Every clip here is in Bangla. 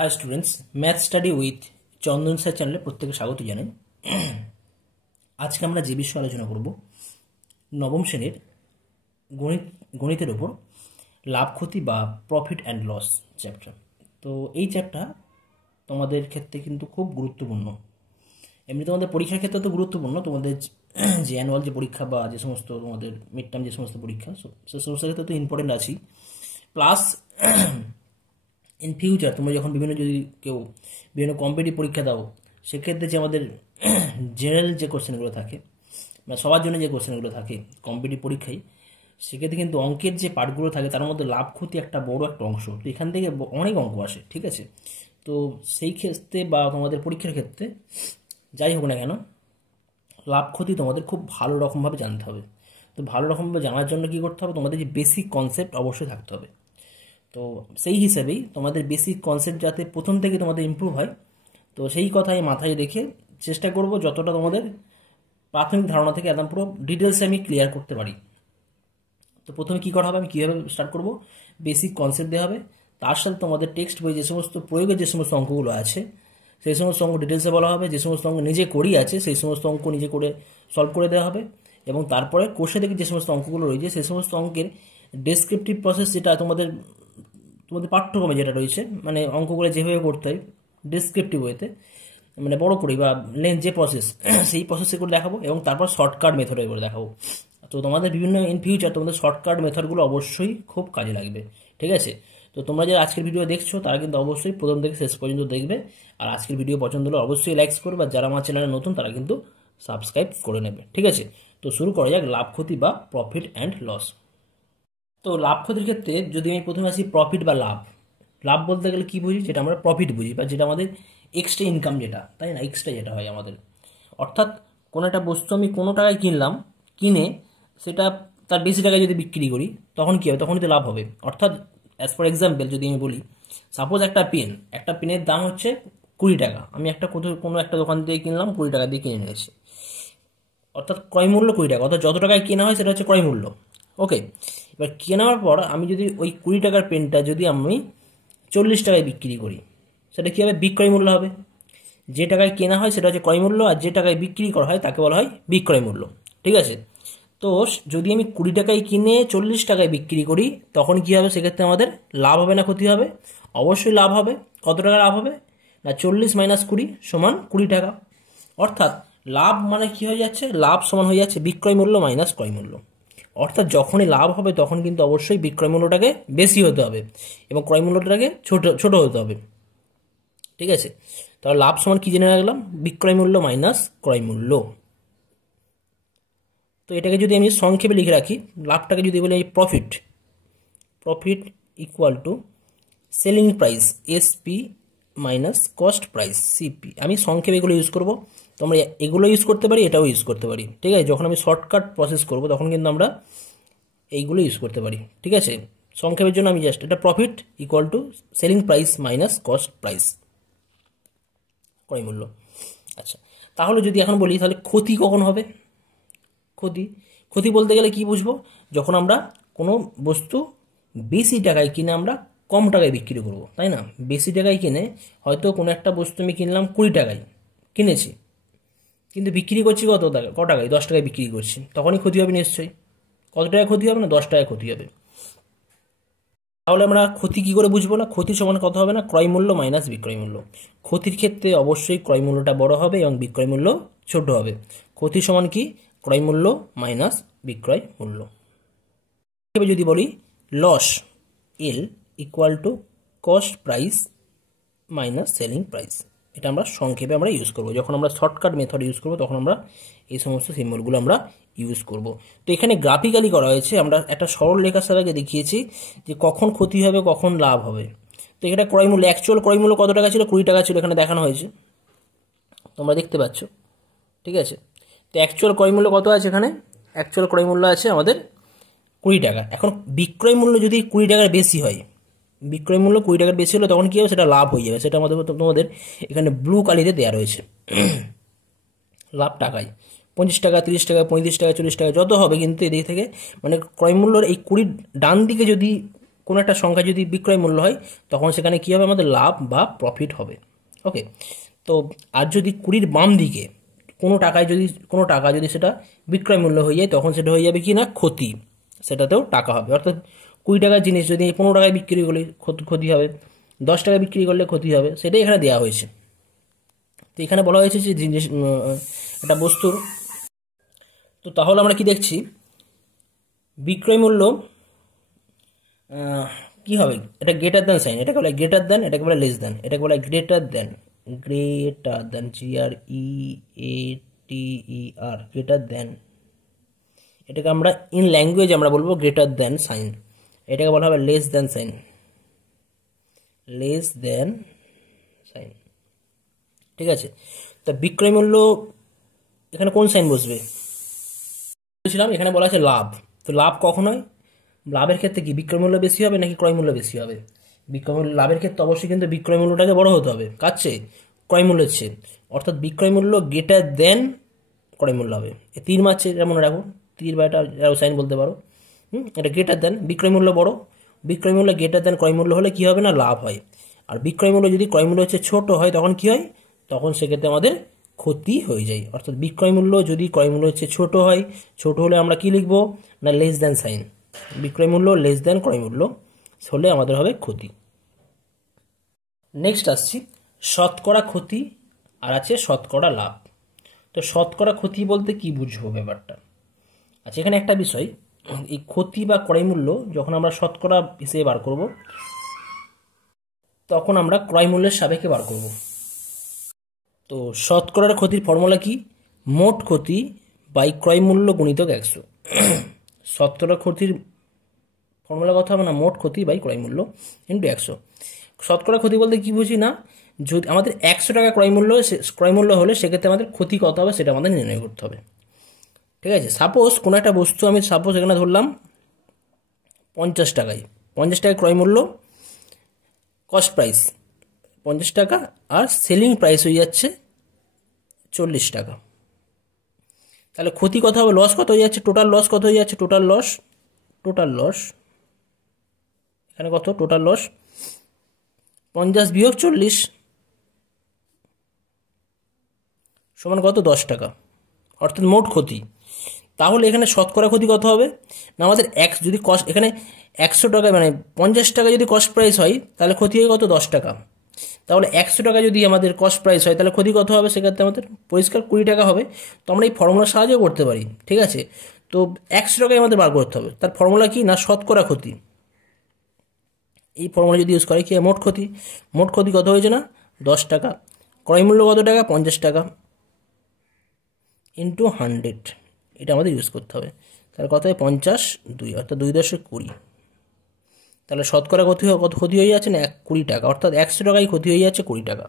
High students, math study with Chandan sir চ্যানেলে প্রত্যেকে স্বাগত জানাই। আজকে আমরা যে বিষয়ে আলোচনা করব নবম শ্রেণীর গণিতের ওপর লাভ ক্ষতি বা প্রফিট অ্যান্ড লস চ্যাপ্টার। তো এই চ্যাপ্টার তোমাদের ক্ষেত্রে কিন্তু খুব গুরুত্বপূর্ণ। এমনি তোমাদের পরীক্ষার ক্ষেত্রে তো গুরুত্বপূর্ণ, তোমাদের যে অ্যানুয়াল যে পরীক্ষা বা যে সমস্ত তোমাদের মিড টার্ম যে সমস্ত পরীক্ষা সে সমস্ত ক্ষেত্রে তো ইম্পর্টেন্ট আছেই। প্লাস ইন ফিউচার তোমরা যখন বিভিন্ন কম্পিটিটিভ পরীক্ষা দাও, সেক্ষেত্রে যে আমাদের জেনারেল যে কোশ্চেনগুলো থাকে বা সবার জন্য যে কোশ্চেনগুলো থাকে কম্পিটিটিভ পরীক্ষায়, সেক্ষেত্রে কিন্তু অঙ্কের যে পার্টগুলো থাকে তার মধ্যে লাভ ক্ষতি একটা বড় একটা অংশ। তো এখান থেকে অনেক অঙ্ক আসে, ঠিক আছে। তো সেই ক্ষেত্রে বা তোমাদের পরীক্ষার ক্ষেত্রে যাই হোক না কেন, লাভ ক্ষতি তোমাদের খুব ভালো রকমভাবে জানতে হবে। তো ভালো রকমভাবে জানার জন্য কী করতে হবে, তোমাদের যে বেসিক কনসেপ্ট অবশ্যই থাকতে হবে। তো সেই হিসেবেই তোমাদের বেসিক কনসেপ্ট যাতে প্রথম থেকে তোমাদের ইমপ্রুভ হয়, তো সেই কথাই মাথায় রেখে চেষ্টা করব যতটা তোমাদের প্রাথমিক ধারণা থেকে একদম পুরো ডিটেলসে আমি ক্লিয়ার করতে পারি। তো প্রথমে কী করা হবে, আমি কীভাবে স্টার্ট করব, বেসিক কনসেপ্ট দেওয়া হবে, তার সাথে তোমাদের টেক্সট বই যে সমস্ত প্রয়োগের যে সমস্ত অঙ্কগুলো আছে সেই সমস্ত অঙ্ক ডিটেলসে বলা হবে। যে সমস্ত অঙ্ক নিজে করি আছে সেই সমস্ত অঙ্ক নিজে করে সলভ করে দেওয়া হবে, এবং তারপরে কোষে থেকে যে সমস্ত অঙ্কগুলো রয়েছে সেই সমস্ত অঙ্কের ডেসক্রিপটিভ প্রসেস যেটা তোমাদের পাঠ্যক্রমে যেটা রয়েছে, মানে অঙ্কগুলো যেভাবে করতে হয় ডেসক্রিপটিভ ওয়েতে, মানে বড় করে বা লেন্থ যে প্রসেস সেই প্রসেসে করে দেখাবো, এবং তারপর শর্টকাট মেথডে করে দেখাবো। তো তোমাদের বিভিন্ন ইন ফিউচার তোমাদের শর্টকাট মেথডগুলো অবশ্যই খুব কাজে লাগবে, ঠিক আছে। তো তোমরা যারা আজকের ভিডিও দেখছো তারা কিন্তু অবশ্যই প্রথম থেকে শেষ পর্যন্ত দেখবে, আর আজকের ভিডিও পছন্দ হলে অবশ্যই লাইক করবে, আর যারা আমার চ্যানেলে নতুন তারা কিন্তু সাবস্ক্রাইব করে নেবে, ঠিক আছে। তো শুরু করা যাক লাভ ক্ষতি বা প্রফিট অ্যান্ড লস। তো লাভ ক্ষতির ক্ষেত্রে যদি আমি প্রথমে আসি প্রফিট বা লাভ। লাভ বলতে গেলে কী বুঝি, যেটা আমরা প্রফিট বুঝি বা যেটা আমাদের এক্সট্রা ইনকাম, যেটা তাই না, এক্সট্রা যেটা হয় আমাদের, অর্থাৎ কোনো একটা বস্তু আমি কোনো টাকায় কিনলাম, কিনে সেটা তার বেশি টাকায় যদি বিক্রি করি তখন কী হবে, তখনই তো লাভ হবে। অর্থাৎ অ্যাজ ফর এক্সাম্পল যদি আমি বলি, সাপোজ একটা পেনের দাম হচ্ছে 20 টাকা, আমি কোনো একটা দোকান থেকে কিনলাম 20 টাকা দিয়ে কিনে নিয়ে এসেছি, অর্থাৎ ক্রয় মূল্য 20 টাকা, অর্থাৎ যত টাকায় কেনা হয় সেটা হচ্ছে ক্রয় মূল্য। ওকে, এবার কেনার পর আমি যদি ওই 20 টাকার পেনটা যদি আমি 40 টাকায় বিক্রি করি, সেটা কী হবে, বিক্রয় মূল্য হবে। যে টাকায় কেনা হয় সেটা হচ্ছে ক্রয় মূল্য, আর যে টাকায় বিক্রি করা হয় তাকে বলা হয় বিক্রয় মূল্য, ঠিক আছে। তো যদি আমি 20 টাকায় কিনে 40 টাকায় বিক্রি করি তখন কী হবে, সেক্ষেত্রে আমাদের লাভ হবে না ক্ষতি হবে? অবশ্যই লাভ হবে। কত টাকা লাভ হবে না, 40 - 20 সমান 20 টাকা। অর্থাৎ লাভ মানে কী হয়ে যাচ্ছে, লাভ সমান হয়ে যাচ্ছে বিক্রয় মূল্য মাইনাস ক্রয় মূল্য। অর্থাৎ যখনই লাভ হবে তখন কিন্তু অবশ্যই বিক্রয় মূল্যটাকে বেশি হতে হবে এবং ক্রয় মূল্যটাকে ছোট হতে হবে, ঠিক আছে। তাহলে লাভ সমান কী জেনে রাখলাম, বিক্রয় মূল্য মাইনাস ক্রয় মূল্য। তো এটাকে যদি আমি সংক্ষেপে লিখে রাখি, লাভটাকে যদি বলি profit equal to selling price SP minus cost price CP. আমি সংক্ষেপে এগুলো ইউজ করবো, তোমরা এগুলো ইউজ করতে পারি, এটাও ইউজ করতে পারি, ঠিক আছে। যখন আমি শর্টকাট প্রসেস করব তখন কিন্তু আমরা এইগুলো ইউজ করতে পারি, ঠিক আছে। সংক্ষেপের জন্য আমি জাস্ট এটা profit equal to selling price minus cost price, ক্রয় মূল্য। আচ্ছা, তাহলে যদি এখন বলি তাহলে ক্ষতি কখন হবে, ক্ষতি বলতে গেলে কি বুঝবো, যখন আমরা কোনো বস্তু বেশি টাকায় কিনে আমরা কম টাকায় বিক্রি করব, তাই না। বেশি টাকায় কিনে হয়তো কোনো একটা বস্তু আমি কিনলাম 20 টাকায় কিনেছি, কিন্তু বিক্রি করছি ক টাকায়, 10 টাকায় বিক্রি করছি, তখনই ক্ষতি হবে নিশ্চয়ই। কত টাকায় ক্ষতি হবে না, 10 টাকায় ক্ষতি হবে। তাহলে আমরা ক্ষতি কী করে বুঝবো, না ক্ষতি সমান কত হবে না, ক্রয় মূল্য মাইনাস বিক্রয় মূল্য। ক্ষতির ক্ষেত্রে অবশ্যই ক্রয় মূল্যটা বড় হবে এবং বিক্রয় মূল্য ছোট হবে। ক্ষতি সমান কি, ক্রয় মূল্য মাইনাস বিক্রয় মূল্য। এবার যদি বলি loss, L equal to cost price minus selling price. এটা আমরা সংক্ষেপে ইউজ করবো, যখন আমরা শর্টকাট মেথড ইউজ করবো তখন আমরা এই সমস্ত সিম্বলগুলো আমরা ইউজ করব। তো এখানে গ্রাফিক্যালি করা হয়েছে, আমরা একটা সরল রেখার সাথে দেখিয়েছি যে কখন ক্ষতি হবে কখন লাভ হবে। তো এটা ক্রয় মূল্য, অ্যাকচুয়াল ক্রয় মূল্য কত টাকা ছিল, 20 টাকা ছিল, এখানে দেখানো হয়েছে, তোমরা দেখতে পাচ্ছ, ঠিক আছে। তো অ্যাকচুয়াল ক্রয় মূল্য কত আছে, এখানে অ্যাকচুয়াল ক্রয় মূল্য আছে আমাদের 20 টাকা। এখন বিক্রয় মূল্য যদি 20 টাকার বেশি হয়, বিক্রয় মূল্য 20 টাকার বেশি হলে তখন কী হবে, সেটা লাভ হয়ে যাবে। সেটা তোমাদের এখানে ব্লু কালিতে দেওয়া রয়েছে। লাভ টাকায় 25 টাকা, 30 টাকা, 35 টাকা, 40 টাকা যত হবে, কিন্তু এদিক থেকে মানে ক্রয় মূল্যর এই 20 ডান দিকে যদি কোনো একটা সংখ্যা যদি বিক্রয় মূল্য হয় তখন সেখানে কী হবে, আমাদের লাভ বা প্রফিট হবে। ওকে, তো আর যদি 20-র বাম দিকে কোনো টাকা যদি সেটা বিক্রয় মূল্য হয়ে যায় তখন সেটা হয়ে যাবে কি না ক্ষতি, সেটাতেও টাকা হবে। অর্থাৎ 20 টাকার জিনিস যদি 15 টাকায় বিক্রি করলে ক্ষতি হবে, 10 টাকায় বিক্রি করলে ক্ষতি হবে, সেটাই এখানে দেওয়া হয়েছে। তো এখানে বলা হয়েছে যে জিনিস একটা বস্তুর, তো তাহলে আমরা কি দেখছি, বিক্রয় মূল্য কি হবে, এটা গ্রেটার দ্যান সাইন, এটাকে বলে গ্রেটার দ্যান, এটাকে বলে লেস দ্যান, এটাকে বলে greater than, GREATER, greater than. এটাকে আমরা ইন ল্যাঙ্গুয়েজ আমরা বলবো গ্রেটার দ্যান সাইন, এটাকে বলা হবে less than sign, less than sign. ঠিক আছে, তো বিক্রয় মূল্য এখানে কোন সাইন বসবে বলছিলাম, এখানে বলা আছে লাভ। তো লাভ কখন হয়, লাভের ক্ষেত্রে কি বিক্রয় মূল্য বেশি হবে নাকি ক্রয় মূল্য বেশি হবে? বিক্রয় মূল্য লাভের ক্ষেত্রে অবশ্যই কিন্তু বিক্রয় মূল্যটাকে বড় হতে হবে, কার চেয়ে, ক্রয় মূল্যের চেয়ে। অর্থাৎ বিক্রয় মূল্য গ্রেটার দেন ক্রয় মূল্য হবে। এই 3 মার্চে যেমন রাখো, তীর বা এটা সাইন বলতে পারো। এটা গ্রেটার দেন, বিক্রয় মূল্য বড়, বিক্রয় মূল্য গ্রেটার দেন ক্রয় মূল্য হলে কি হবে না, লাভ হয়। আর বিক্রয় মূল্য যদি ক্রয় মূল্য হচ্ছে ছোট হয় তখন কি হয়, তখন সেক্ষেত্রে আমাদের ক্ষতি হয়ে যায়। অর্থাৎ বিক্রয় মূল্য যদি ক্রয় মূল্য হচ্ছে ছোট হয়, ছোট হলে আমরা কি লিখবো না, লেস দ্যান সাইন। বিক্রয় মূল্য লেস দ্যান ক্রয় মূল্য হলে আমাদের হবে ক্ষতি। নেক্সট আসছি শতকরা ক্ষতি আর আছে শতকরা লাভ। তো শতকরা ক্ষতি বলতে কি বুঝবো ব্যাপারটা, আচ্ছা এখানে একটা বিষয়, এই ক্ষতি বা ক্রয় মূল্য যখন আমরা শতকরা হিসেবে বার করব তখন আমরা ক্রয় মূল্যের সাপেক্ষে বার করব। তো শতকরার ক্ষতির ফর্মুলা কি, মোট ক্ষতি বাই ক্রয় মূল্য গুণিতক 100। শতকরা ক্ষতির ফর্মুলা কথা হবে না, মোট ক্ষতি বাই ক্রয় মূল্য ইন্টু 100। শতকরা ক্ষতি বলতে কি বুঝি না, যদি আমাদের 100 টাকা ক্রয় মূল্য হলে সেক্ষেত্রে আমাদের ক্ষতি কত হবে সেটা আমাদের নির্ণয় করতে হবে। ঠিক আছে, সাপোজ কোনো একটা বস্তু আমি সাপোজ এখানে ধরলাম 50 টাকায়, 50 টাকা ক্রয় মূল্য, কস্ট প্রাইস 50 টাকা, আর সেলিং প্রাইস হয়ে যাচ্ছে 40 টাকা। তাহলে ক্ষতি কত হবে, লস কত হয়ে যাচ্ছে, টোটাল লস কত হয়ে যাচ্ছে, টোটাল লস এখানে কত, টোটাল লস 50 বিয়োগ 40 সমান কত, 10 টাকা, অর্থাৎ মোট ক্ষতি। তাহলে এখানে শতকরা ক্ষতি কত হবে না, আমাদের যদি কস্ট এখানে 100 টাকা মানে 50 টাকা যদি কস্ট প্রাইস হয় তাহলে ক্ষতি হয় কত, 10 টাকা। তাহলে 100 টাকা যদি আমাদের কস্ট প্রাইস হয় তাহলে ক্ষতি কত হবে, সেক্ষেত্রে আমাদের পরিষ্কার 20 টাকা হবে। তো আমরা এই ফর্মুলার সাহায্য করতে পারি। ঠিক আছে, তো 100 টাকায় আমাদের বার করতে হবে, তার ফর্মুলা কি না, শতকরা ক্ষতি। এই ফর্মুলা যদি ইউজ করে কি মোট ক্ষতি কত হয়েছে না, 10 টাকা, ক্রয় মূল্য কত টাকা, 50 টাকা ইন্টু 100, এটা আমাদের ইউজ করতে হবে। তাহলে কত হয়, 50×2 অর্থাৎ 2.20। তাহলে শতকরা ক্ষতি হয়ে যাচ্ছে না 20 টাকা, অর্থাৎ 100 টাকায় ক্ষতি হয়ে যাচ্ছে 20 টাকা।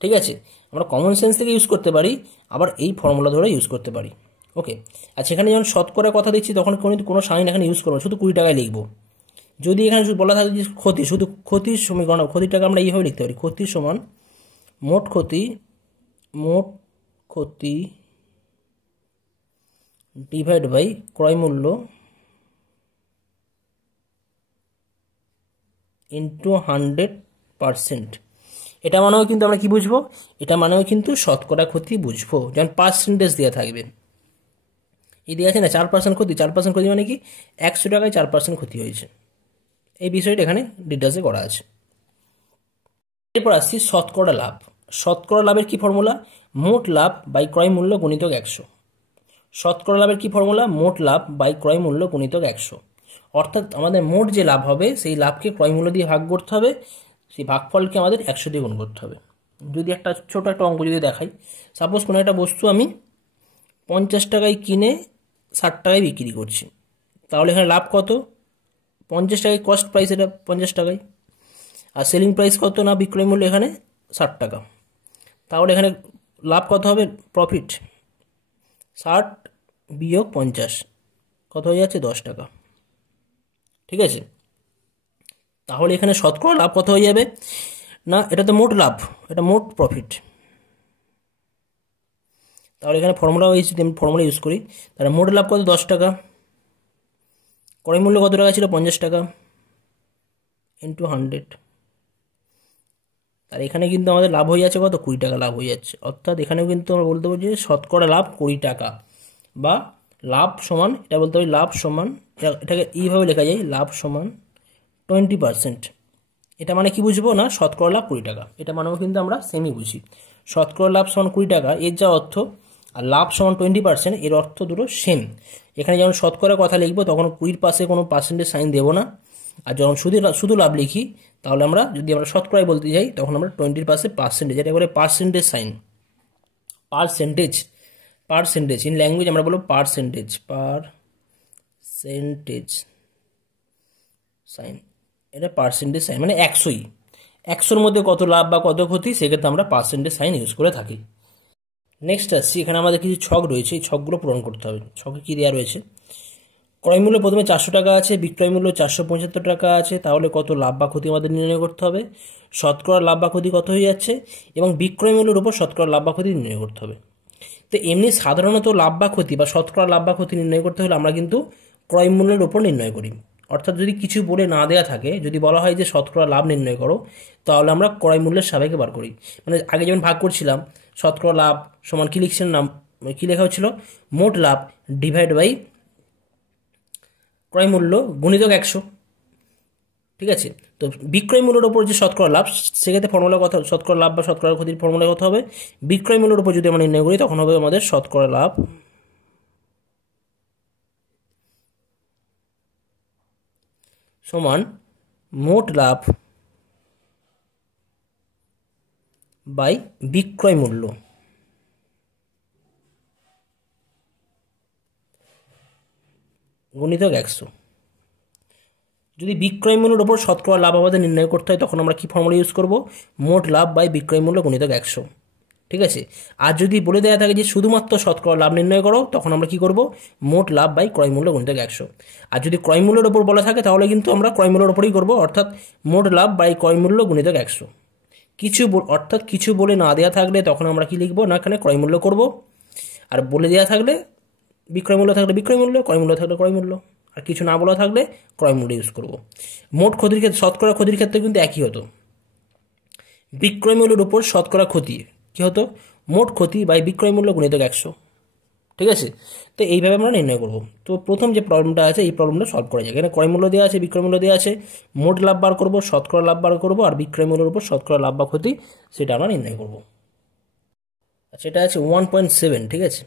ঠিক আছে, আমরা কমন সেন্স থেকে ইউজ করতে পারি, আবার এই ফর্মুলা ধরে ইউজ করতে পারি। ওকে, আর সেখানে যখন শতকরা কথা দিচ্ছি তখন কোনো সাইন এখানে ইউজ করবো, শুধু 20 টাকায় লিখবো। যদি এখানে বলা থাকে যে ক্ষতি, শুধু ক্ষতির সমীকরণ, ক্ষতিটাকে আমরা এইভাবে লিখতে পারি, ক্ষতি সমান মোট ক্ষতি ডিভাইড বাই ক্রয় মূল্য ইন্টু 100%। এটা মানেও কিন্তু আমরা কি বুঝবো, এটা মানেও কিন্তু শতকরা ক্ষতি বুঝবো, যেমন পার্সেন্টেজ দেওয়া থাকবে। এই দেওয়া আছে না 4% ক্ষতি, 4% ক্ষতি মানে কি 100 টাকায় 4% ক্ষতি হয়েছে। এই বিষয়টা এখানে ডিটেলসে করা আছে। এরপর আসছি শতকরা লাভ। শতকরা লাভের কি ফর্মুলা, মোট লাভ বাই ক্রয় মূল্য গুণিতক 100। শতকরা লাভের কি ফর্মুলা, মোট লাভ বাই ক্রয় মূল্য গুণিতক 100। অর্থাৎ আমাদের মোট যে লাভ হবে সেই লাভকে ক্রয় মূল্য দিয়ে ভাগ করতে হবে, সেই ভাগফলকে আমাদের 100 দিয়ে গুণ করতে হবে। যদি একটা ছোট একটা অঙ্ক যদি দেখাই, সাপোজ কোনো একটা বস্তু আমি 50 টাকায় কিনে 60 টাকায় বিক্রি করছি, তাহলে এখানে লাভ কত, 50 টাকায় কস্ট প্রাইস, এটা 50 টাকায়, আর সেলিং প্রাইস কত না, বিক্রয় মূল্য এখানে 60 টাকা। তাহলে এখানে লাভ কত হবে, প্রফিট 60 বিয়োগ 50 কত হয়ে যাচ্ছে, 10 টাকা। ঠিক আছে, তাহলে এখানে শতকরা লাভ কত হয়ে যাবে না, এটা তো মোট লাভ, এটা মোট প্রফিট। তাহলে এখানে ফর্মুলা হয়েছে, আমি ফর্মুলা ইউজ করি, তাহলে মোট লাভ কত, 10 টাকা, ক্রয় মূল্য কত টাকা ছিল, 50 টাকা, ইন্টু 100। আর এখানে কিন্তু আমাদের লাভ হয়ে যাচ্ছে কত, 20 টাকা লাভ হয়ে যাচ্ছে। অর্থাৎ এখানেও কিন্তু আমরা বলতে পারি যে শতকরা লাভ 20 টাকা, বা লাভ সমান, এটা বলতে পারি লাভ সমান, এটাকে এইভাবে লেখা যায়, লাভ সমান 20%। এটা মানে কি বুঝবো না, শতকরা লাভ 20 টাকা, এটা মানেও কিন্তু আমরা সেমই বুঝি। শতকরা লাভ সমান 20 টাকা এর যা অর্থ, আর লাভ সমান 20% এর অর্থ দুটো সেম। এখানে যখন শতকরা কথা লিখবো তখন 20 পাশে কোনো পার্সেন্টেজ সাইন দেবো না, আর যখন শুধু শুধু লাভ লিখি তাহলে আমরা যদি আমরা শতকরায় বলতে যাই তখন আমরা 20 পাশে পার্সেন্টেজ, এটা বলে percentage sign. Percentage, percentage in language আমরা বলবো পার্সেন্টেজ, পার্সেন্টেজ সাইন, এটা পার্সেন্টেজ সাইন মানে 100ই, 100-র মধ্যে কত লাভ বা কত ক্ষতি সেক্ষেত্রে আমরা পার্সেন্টেজ সাইন ইউজ করে থাকি। নেক্সট আসছি, এখানে আমাদের কিছু ছক রয়েছে, এই ছকগুলো পূরণ করতে হবে। ছকে কী দেওয়া রয়েছে, ক্রয়মূল্য প্রথমে 400 টাকা আছে, বিক্রয় মূল্য 475 টাকা আছে, তাহলে কত লাভ বা ক্ষতি আমাদের নির্ণয় করতে হবে। শতকরা লাভ বা ক্ষতি কত হয়ে যাচ্ছে, এবং বিক্রয় মূল্যের উপর শতকরা লাভ বা ক্ষতি নির্ণয় করতে হবে। তো এমনি সাধারণত লাভ বা ক্ষতি বা শতকরা লাভ বা ক্ষতি নির্ণয় করতে হলে আমরা কিন্তু ক্রয় মূল্যের উপর নির্ণয় করি। অর্থাৎ যদি কিছু বলে না দেওয়া থাকে, যদি বলা হয় যে শতকরা লাভ নির্ণয় করো, তাহলে আমরা ক্রয় মূল্যের সাপেক্ষে বার করি। মানে আগে যেমন ভাগ করছিলাম, শতকরা লাভ সমান কী লিখছেন নাম, কী লেখা হচ্ছিল, মোট লাভ ডিভাইড বাই ক্রয় মূল্য গুণিতক 100। ঠিক আছে, তো বিক্রয় মূল্যের ওপর যে শতকরা লাভ, সেক্ষেত্রে ফর্মুলা কথা, শতকরা লাভ বা শতকরা ক্ষতির ফর্মুলা কত হবে, বিক্রয় মূল্যের উপর যদি আমরা নির্ণয় করি তখন হবে আমাদের শতকরা লাভ সমান মোট লাভ বাই বিক্রয় মূল্য গুণিতক 100। যদি বিক্রয় মূল্যের উপর শতকরা লাভ আমাদের নির্ণয় করতে হয় তখন আমরা কি ফর্মুলা ইউজ করব, মোট লাভ বাই বিক্রয় মূল্য গুণিতক 100। ঠিক আছে, আর যদি বলে দেওয়া থাকে যে শুধুমাত্র শতকরা লাভ নির্ণয় করো, তখন আমরা কি করব, মোট লাভ বাই ক্রয় মূল্য গুণিতক 100। আর যদি ক্রয় মূল্যের উপর বলা থাকে তাহলে কিন্তু আমরা ক্রয় মূল্যের উপরেই করব, অর্থাৎ মোট লাভ বাই ক্রয় মূল্য গুণিতক 100। অর্থাৎ কিছু বলে না দেওয়া থাকলে তখন আমরা কি লিখবো না, এখানে ক্রয় মূল্য করব, আর বলে দেওয়া থাকলে বিক্রয় মূল্য থাকলে বিক্রয় মূল্য, ক্রয় মূল্য থাকলে ক্রয় মূল্য, আর কিছু না বলা থাকলে ক্রয় মূল্য ইউজ করব। মোট ক্ষতির ক্ষেত্রে, শতকরা ক্ষতির ক্ষেত্রে কিন্তু একই হতো, বিক্রয় মূল্যের উপর শতকরা ক্ষতি কী হতো, মোট ক্ষতি বাই বিক্রয় মূল্য গুণিতক 100। ঠিক আছে, তো এইভাবে আমরা নির্ণয় করব। তো প্রথম যে প্রবলেমটা আছে এই প্রবলেমটা সলভ করা যায়। এখানে ক্রয় মূল্য দেওয়া আছে, বিক্রয় মূল্য দেওয়া আছে, মোট লাভ বার করব, শতকরা লাভ বার করব, আর বিক্রয় মূল্যের উপর শতকরা লাভ বা ক্ষতি সেটা আমরা নির্ণয় করব। আচ্ছা, এটা আছে 1.7। ঠিক আছে,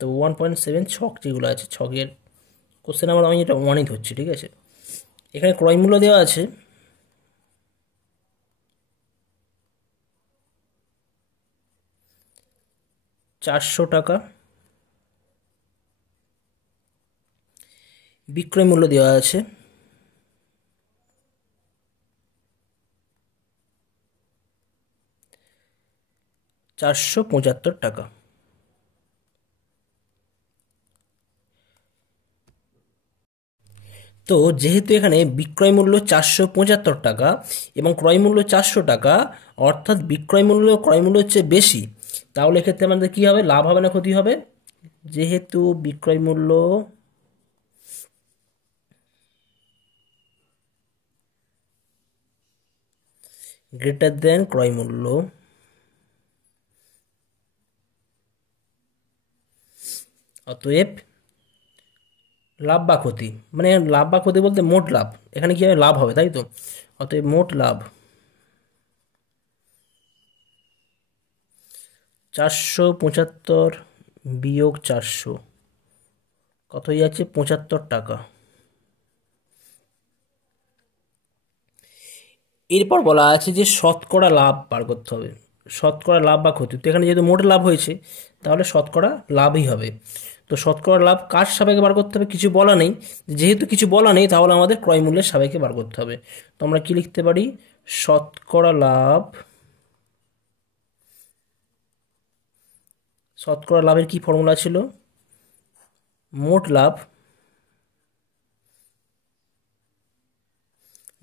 তো 1.7 ছক যেগুলো আছে, ছকের কোশ্চেন নাম্বার আমি এটা 1ই ধরছি। ঠিক আছে, এখানে ক্রয় মূল্য দেওয়া আছে 400 টাকা, বিক্রয় মূল্য দেওয়া আছে 475 টাকা। তো যেহেতু এখানে বিক্রয় মূল্য 475 টাকা এবং ক্রয় মূল্য 400 টাকা, অর্থাৎ বিক্রয় মূল্য ক্রয় মূল্য হচ্ছে বেশি, তাহলে এক্ষেত্রে আমাদের কী হবে, লাভ হবে না ক্ষতি হবে। যেহেতু বিক্রয় মূল্য গ্রেটার দেন ক্রয় মূল্য, অতএব লাভ বা ক্ষতি, মানে লাভ বা ক্ষতি বলতে মোট লাভ, এখানে কি হবে, লাভ হবে, তাই তো। অতএব মোট লাভ 475 বিয়োগ 400 কত হয়ে যাচ্ছে, 75 টাকা। এরপর বলা আছে যে শতকরা লাভ বার করতে হবে, শতকরা লাভ বা ক্ষতি। তো এখানে যেহেতু মোট লাভ হয়েছে তাহলে শতকরা লাভই হবে। তো শতকরা লাভ কার সাপেক্ষে বার করতে হবে, কিছু বলা নেই, যেহেতু কিছু বলা নেই তাহলে আমাদের ক্রয় মূল্যের সাপেক্ষে বার করতে হবে। তো আমরা কি লিখতে পারি, শতকরা লাভ, শতকরা লাভের কি ফর্মুলা ছিল, মোট লাভ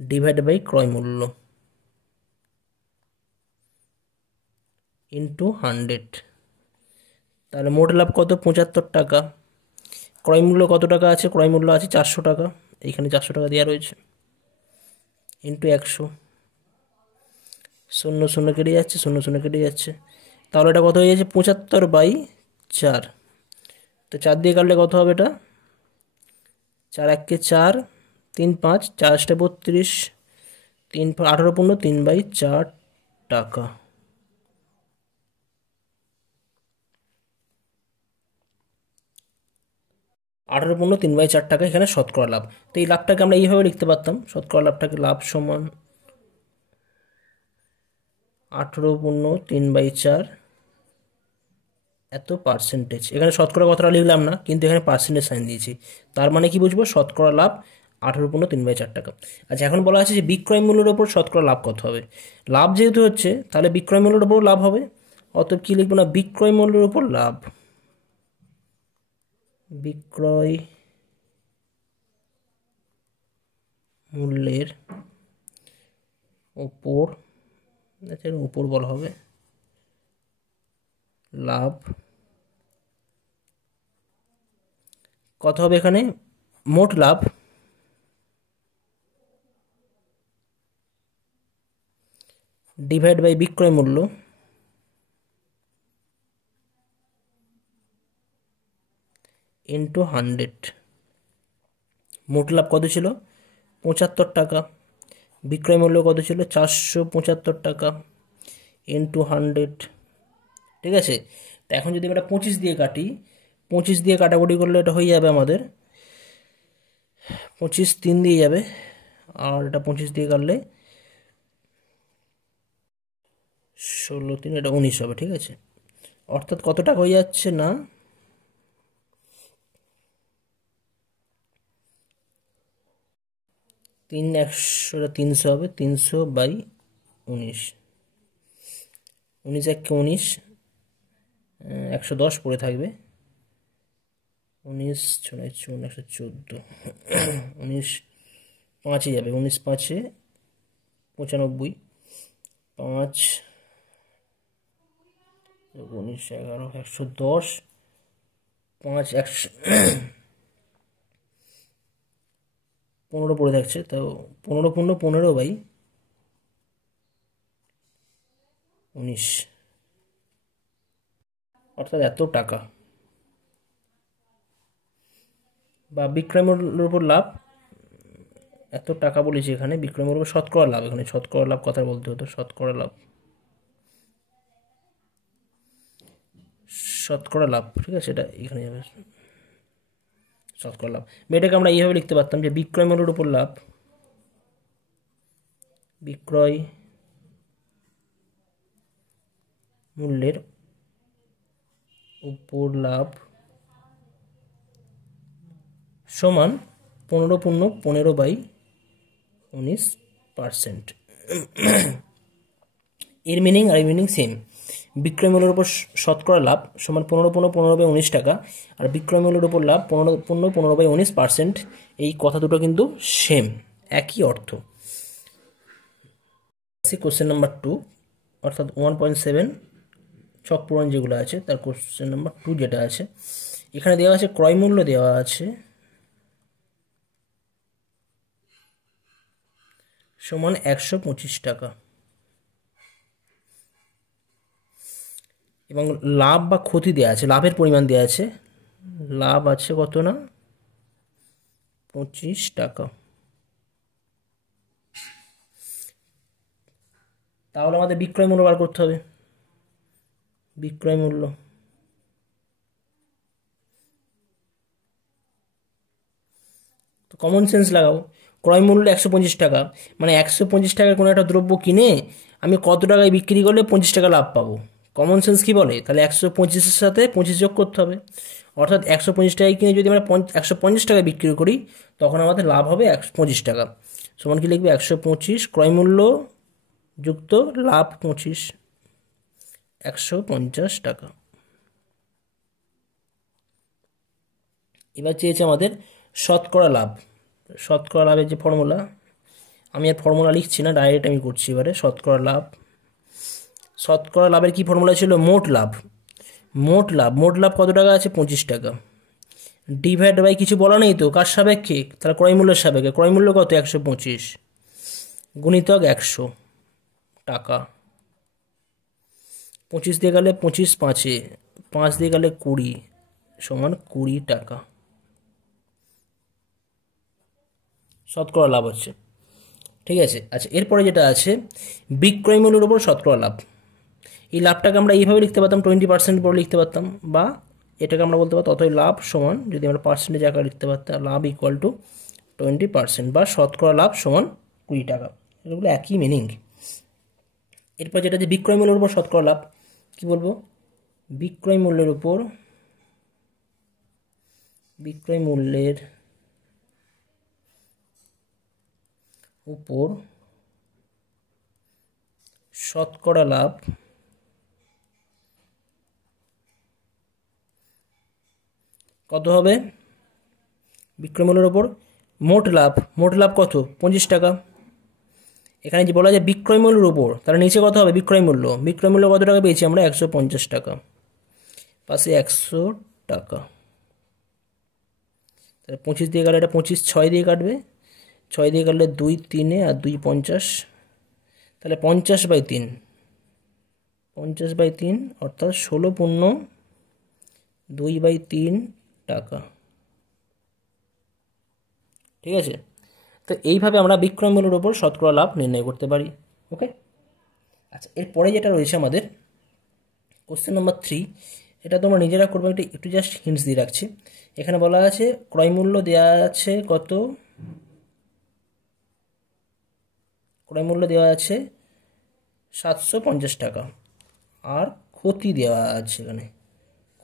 ডিভাইড বাই ক্রয় মূল্য ইন্টু 100। তাহলে মোট লাভ কত, 75 টাকা, ক্রয় মূল্য কত টাকা আছে, ক্রয় মূল্য আছে 400 টাকা, এইখানে 400 টাকা দেওয়া রয়েছে, ইন্টু 100, 0 0 কেটে যাচ্ছে, 0 0 কেটে যাচ্ছে, তাহলে এটা কত হয়ে যাচ্ছে 75/4। তো 4 দিয়ে কাটলে কত হবে এটা, 4 1 4, 3 5, 4 8 32, 3 18 15, 3/4 টাকা। 18 15, 3/4 টাকা এখানে শতকরা লাভ। তো এই লাভটাকে আমরা এইভাবে লিখতে পারতাম, শতকরা লাভটাকে লাভ সমান 18 15, 3/4 এত পার্সেন্টেজ। এখানে শতকরা কথাটা লিখলাম না, কিন্তু এখানে পার্সেন্টেজ সাইন দিয়েছি, তার মানে কি বুঝবো, শতকরা লাভ 18 15, 3/4 টাকা। আচ্ছা, এখন বলা আছে যে বিক্রয় মূল্যের ওপর শতকরা লাভ কত হবে। লাভ যেহেতু হচ্ছে, তাহলে বিক্রয় মূল্যের ওপর লাভ হবে, অতএব কি লিখবো না, বিক্রয় মূল্যের ওপর লাভ, বিক্রয় মূল্যের ওপর, উপর বলা হবে, লাভ কত হবে, এখানে মোট লাভ ডিভাইড বাই বিক্রয় মূল্য ইন্টু 100। মোট লাভ কত ছিল 75 টাকা, বিক্রয় মূল্য কত ছিল 475 টাকা, ইন্টু 100। ঠিক আছে, তো এখন যদি আমরা 25 দিয়ে কাটি, 25 দিয়ে কাটাকুটি করলে এটা হয়ে যাবে আমাদের 25 3 দিয়ে যাবে, আর এটা 25 দিয়ে কাটলে 16 3, এটা 19 হবে। ঠিক আছে, অর্থাৎ কত টাকা হয়ে যাচ্ছে না, 3 100, 300 হবে, 300/19, 19 1 19, 110 পড়ে থাকবে, 19 6 114, 19 5-এ যাবে, 19 5-এ 95, 5 19 11 110, 5 100 15 পড়ে থাকছে, তো 15 15 15/19, অর্থাৎ এত টাকা। বা বিক্রয় মূল্যের উপর লাভ এত টাকা বলেছি, এখানে বিক্রয় মূল্যের উপর শতকরা লাভ, এখানে শতকরা লাভ কথা বলতে হতো, শতকরা লাভ, শতকরা লাভ। ঠিক আছে, এটা এখানে যাবে শতকরা লাভ। এটাকে আমরা এইভাবে লিখতে পারতাম যে বিক্রয় মূল্যের উপর লাভ, বিক্রয় মূল্যের উপর লাভ সমান 15 15 15/19%। এর মিনিং আর এর মিনিং সেম। বিক্রয় মূল্যের উপর শতকরা লাভ সমান 15 15 15/19 টাকা, আর বিক্রয় মূল্যের উপর লাভ 15 15 15/19%। এই কথা দুটো কিন্তু সেম, একই অর্থ। কোশ্চেন নাম্বার 2, অর্থাৎ 1.7 ছক পূরণ যেগুলো আছে তার কোশ্চেন নাম্বার 2 যেটা আছে, এখানে দেওয়া আছে ক্রয় মূল্য দেওয়া আছে সমান 125 টাকা, এবং লাভ বা ক্ষতি দেওয়া আছে, লাভের পরিমাণ দেওয়া আছে, লাভ আছে কত না 25 টাকা। তাহলে আমাদের বিক্রয় মূল্য বার করতে হবে, বিক্রয় মূল্য তো কমন সেন্স লাগাও, ক্রয় মূল্য 125 টাকা, মানে 125 টাকার কোনো একটা দ্রব্য কিনে আমি কত টাকায় বিক্রি করলে 25 টাকা লাভ পাবো। কমন সেন্স কি বলে, তাহলে 125-এর সাথে 25 যোগ করতে হবে, অর্থাৎ 125 টাকায় কিনে যদি আমরা 150 টাকায় বিক্রি করি তখন আমাদের লাভ হবে 125 টাকা। সমান কি লিখবে, 125 ক্রয় মূল্য যুক্ত লাভ 25, 150 টাকা। এবার চেয়েছে আমাদের শতকরা লাভ। শতকরা লাভের যে ফর্মুলা, আমি আর ফর্মুলা লিখছি না, ডাইরেক্ট আমি করছি এবারে। শতকরা লাভ, শতকরা লাভের কি ফর্মুলা ছিল, মোট লাভ, মোট লাভ, মোট লাভ কত টাকা আছে 25 টাকা, ডিভাইড বাই কিছু বলা নেই তো কার সাপেক্ষে, তাহলে ক্রয় মূল্যের সাপেক্ষে, ক্রয় মূল্য কত 125, গুণিতক 100 টাকা, 25 দিয়ে গেলে 25 5-এ, 5 দিয়ে গেলে 20 সমান 20 টাকা। শতকরা লাভ হচ্ছে, ঠিক আছে। আচ্ছা, এরপরে যেটা আছে বিক্রয় মূল্যের উপর শতকরা লাভ। এই লাভটাকে আমরা এইভাবে লিখতে পারতাম, 20% পরে লিখতে পারতাম, বা এটাকে আমরা বলতে পারতাম অতএব লাভ সমান, যদি আমরা পার্সেন্টেজ আকারে লিখতে পারতাম, লাভ ইকুয়াল টু 20%, বা শতকরা লাভ সমান 20 টাকা। এগুলো একই মিনিং। এরপর যেটা যে বিক্রয় মূল্যের উপর শতকরা লাভ, কি বলবো, বিক্রয় মূল্যের উপর শতকরা লাভ কত হবে? বিক্রয় মূল্যের উপর মোট লাভ কত? 25 টাকা। এখানে যে বলা যায় বিক্রয় মূল্যের উপর, তাহলে নিচে কত হবে? বিক্রয় মূল্য কত টাকা পেয়েছি আমরা? 150 টাকা, পাশে 100 টাকা। তাহলে 25 দিয়ে গেলে এটা 25, 6 দিয়ে কাটবে, 6 দিয়ে কাটলে 2 3 আর 2 50, তাহলে 50/3, অর্থাৎ 16/2/3 টাকা, ঠিক আছে। তো এইভাবে আমরা বিক্রয় মূল্যের উপর শতকরা লাভ নির্ণয় করতে পারি। ওকে, আচ্ছা, এরপরে যেটা রয়েছে আমাদের কোশ্চেন নাম্বার 3, এটা তোমরা নিজেরা করবে, একটু জাস্ট হিন্টস দিয়ে রাখছি। এখানে বলা আছে ক্রয় মূল্য দেওয়া আছে কত? ক্রয় মূল্য দেওয়া আছে 750 টাকা, আর ক্ষতি দেওয়া আছে। এখানে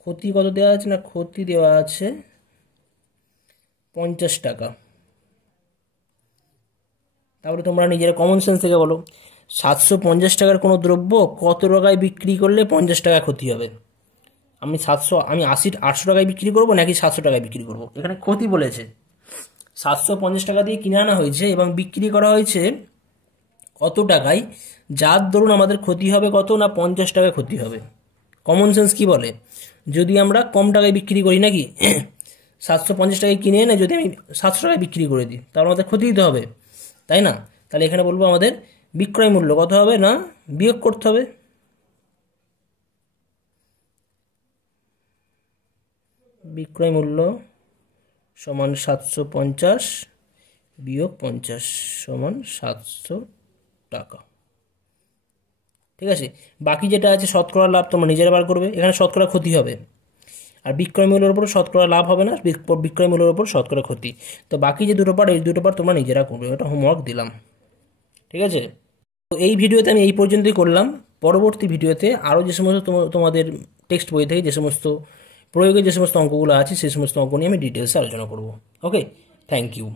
ক্ষতি কত দেওয়া আছে? না, ক্ষতি দেওয়া আছে 50 টাকা। তারপরে তোমরা নিজেরা কমন সেন্স থেকে বলো, 750 টাকার কোনো দ্রব্য কত টাকায় বিক্রি করলে 50 টাকা ক্ষতি হবে? আমি 800 টাকায় বিক্রি করবো নাকি 700 টাকায় বিক্রি করবো? এখানে ক্ষতি বলেছে, 750 টাকা দিয়ে কিনে আনা হয়েছে এবং বিক্রি করা হয়েছে কত টাকায়, যার দরুন আমাদের ক্ষতি হবে কত? না, 50 টাকায় ক্ষতি হবে। কমন সেন্স কি বলে? যদি আমরা কম টাকায় বিক্রি করি, নাকি 750 টাকায় কিনে এনে যদি আমি 700 টাকায় বিক্রি করে দিই, তাহলে আমাদের ক্ষতি দিতে হবে, তাই না? তাহলে এখানে বলবো আমাদের বিক্রয় মূল্য কত হবে? না, বিয়োগ করতে হবে। বিক্রয় মূল্য সমান 750 বিয়োগ 50 সমান 700 টাকা, ঠিক আছে। বাকি যেটা আছে শতকরা লাভ তোমরা নিজেরা বার করবে, এখানে শতকরা ক্ষতি হবে, আর বিক্রয় মূল্যের উপর শতকরা লাভ হবে না, বিক্রয় মূল্যের উপর শতকরা ক্ষতি। তো বাকি যে দুটো পার্ট, এই দুটো পার্ট তোমরা নিজেরা করবে, ওটা হোমওয়ার্ক দিলাম, ঠিক আছে। তো এই ভিডিওতে আমি এই পর্যন্তই করলাম। পরবর্তী ভিডিওতে আরও যে সমস্ত তোমাদের টেক্সট বই থেকে যে সমস্ত প্রয়োগে যে সমস্ত অঙ্কগুলো আছে, সেই সমস্ত অঙ্ক নিয়ে আমি ডিটেলসে আলোচনা করব। ওকে, থ্যাংক ইউ।